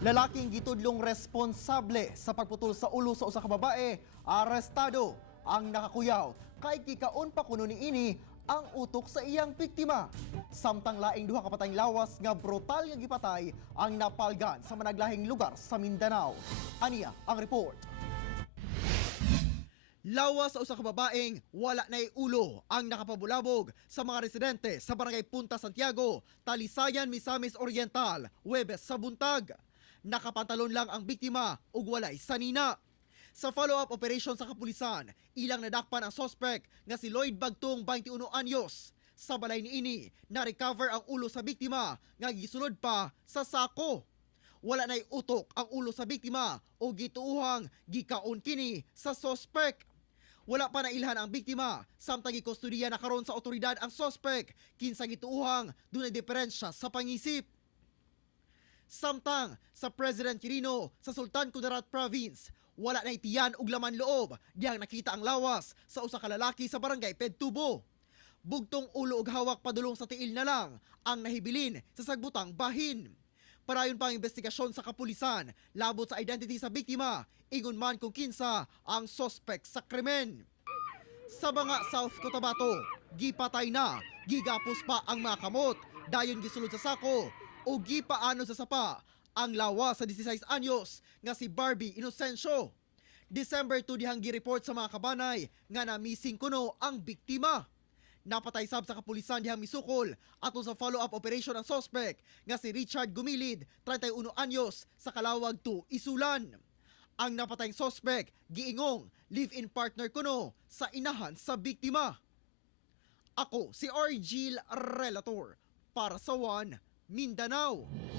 Lalaking gitudlong responsable sa pagputol sa ulo sa usa ka babae, arestado. Ang nakakuyaw kay kikaon pa kuno niini ang utok sa iyang biktima. Samtang laing duha ka patayng lawas nga brutal nga gipatay ang napalgan sa managlahing lugar sa Mindanao. Aniya ang report. Lawas sa usa ka babaeng wala nay ulo ang nakapabulabog sa mga residente sa Barangay Punta Santiago, Talisayan, Misamis Oriental, Huwebes sa buntag. Nakapantalon lang ang biktima ug walay sanina. Sa follow-up operation sa kapulisan, ilang nadakpan ang suspect nga si Lloyd Bagtong, 21 anyos. Sa balay niini, na-recover ang ulo sa biktima nga gisulod pa sa sako. Wala nay utok ang ulo sa biktima o gituuhang gikaon kini sa suspect. Wala pa nailhan ang biktima, samtang gikustodiya na karon sa otoridad ang suspect, kinsa gituuhang dunay diferensya sa pangisip. Samtang sa President Quirino sa Sultan Kudarat Province, wala na itiyan og laman loob diyang nakita ang lawas sa usa ka lalaki sa barangay Pedtubo. Bugtong ulo og hawak padulong sa tiil na lang ang nahibilin sa sagbutang bahin. Parayon pa ang investigasyon sa kapulisan labot sa identity sa biktima, ingon man kung kinsa ang suspect sa krimen. Sa Banga, South Cotabato, gipatay na, gigapos pa ang mga kamot, dayon gisulod sa sako o gipaano sa sapa ang lawas sa 16 anyos nga si Barbie Inocencio. December 2 dihang gireport sa mga kabanay nga na missing kuno ang biktima. Napatay sab sa kapulisan dihang misukol aton sa follow-up operation ang suspect nga si Richard Gumilid, 31 anyos sa Kalawag 2, Isulan. Ang napatayng suspect giingong live-in partner kuno sa inahan sa biktima. Ako si Argil Relator para sa One Mindanao.